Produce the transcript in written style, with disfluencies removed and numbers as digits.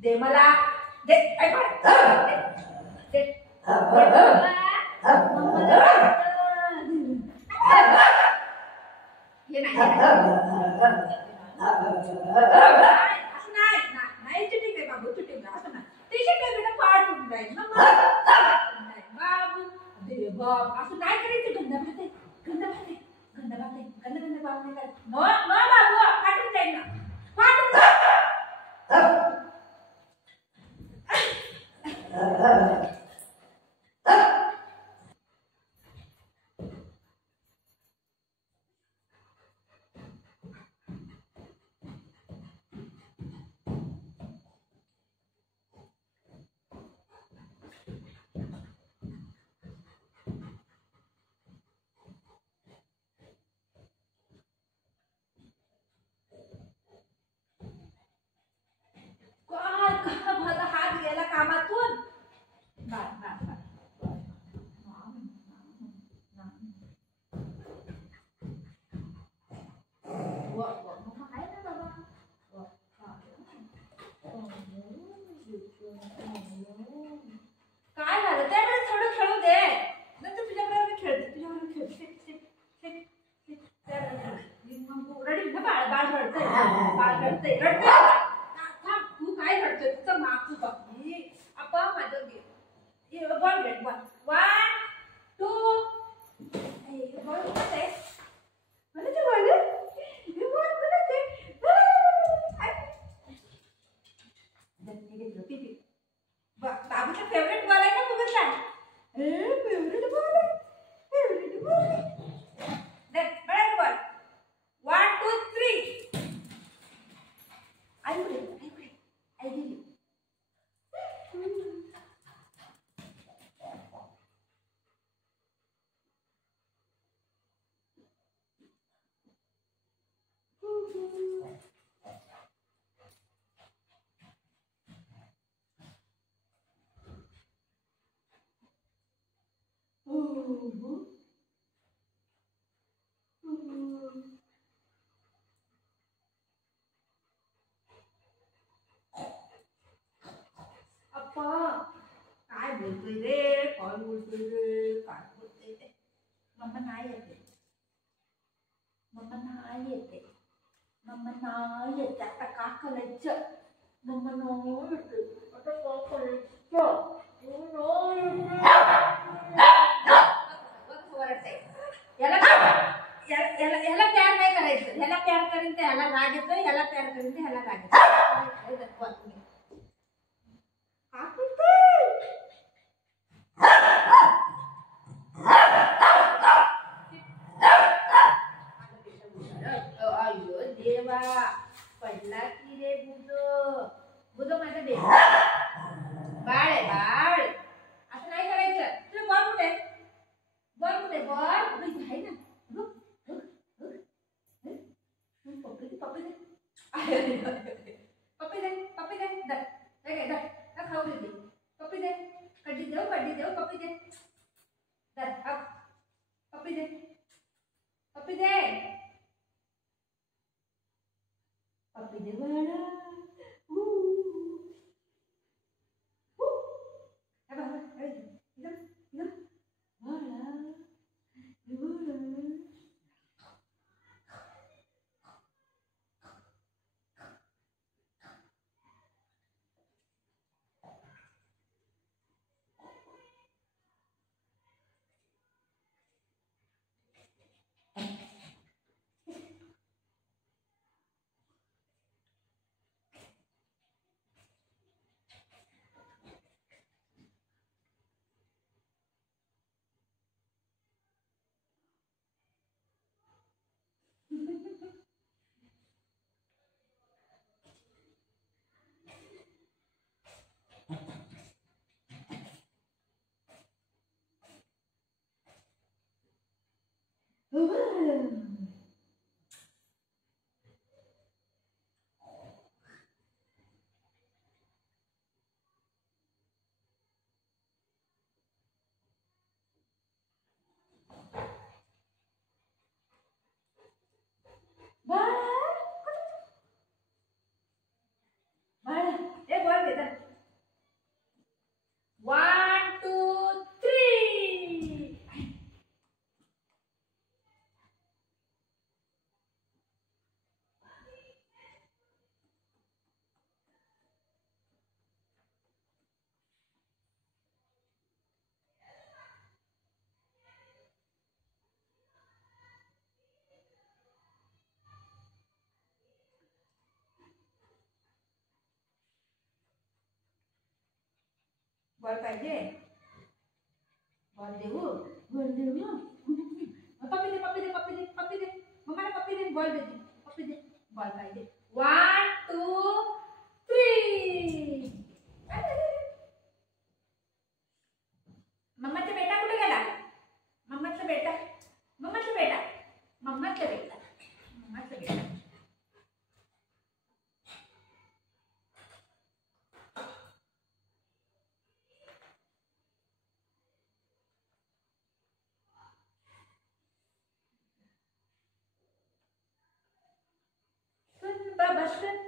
दे मला दे दे हे नाही नाही चिटिंग आहे बाबू चिटिंग असं नाही टी शर्ट आहे बेटा फाटून जाईल बाबू दे बाब असं नाही करायचं गंध भाते गंध भाते गंध भाते गंध गंध बाबू नाही नो नो बाबू फाटून जाईल ना फाटून हात गेला कामातून काय झालं त्यावेळेस थोडं खेळू दे नंतर तुझ्याबरोबर खेळते तुझ्याबरोबर रडी ना बाळ बाळ रडतंय तू काय रडतोय तुझं माप तू बघ आपा माझं घे बॉल गेट 1 2 बॉल कुठे मला ते बॉल हे बॉल कुठे बाबूचा फेवरेट बॉल आहे ना बघितला फेवरेट बॉल आहे दे बळा बॉल 1 2 3 आई गेली काय बोलतोय रे काय बोलतोय रे मम्मा नाही येते आता का करायचं मम्मा नाही येते आता का करायचं याला प्यार नाही करायचं ह्याला प्यार करीन ते ह्याला राग येतो ह्याला प्यार करीन ते ह्याला राग येतो अयो देवा पडला की रे बुजो माझा देवा बाळ आहे बाळ असं नाही करायचं तुला बॉल कुठे बॉल आहे ना पप्पी दे धर हे घे धर खाऊ दे पप्पी दे कड्डी देऊ पप्पी दे धर पप्पी दे पप्पी दे बाळा एक बॉल घे धर 1 2 3 बॉल पाहिजे बॉल देऊ पप्पी दे मम्माला पप्पी दे बॉल दे पप्पी दे बॉल पाहिजे 1 2 3 मम्माचा बेटा कुठे गेला मम्माचा बेटा Baba,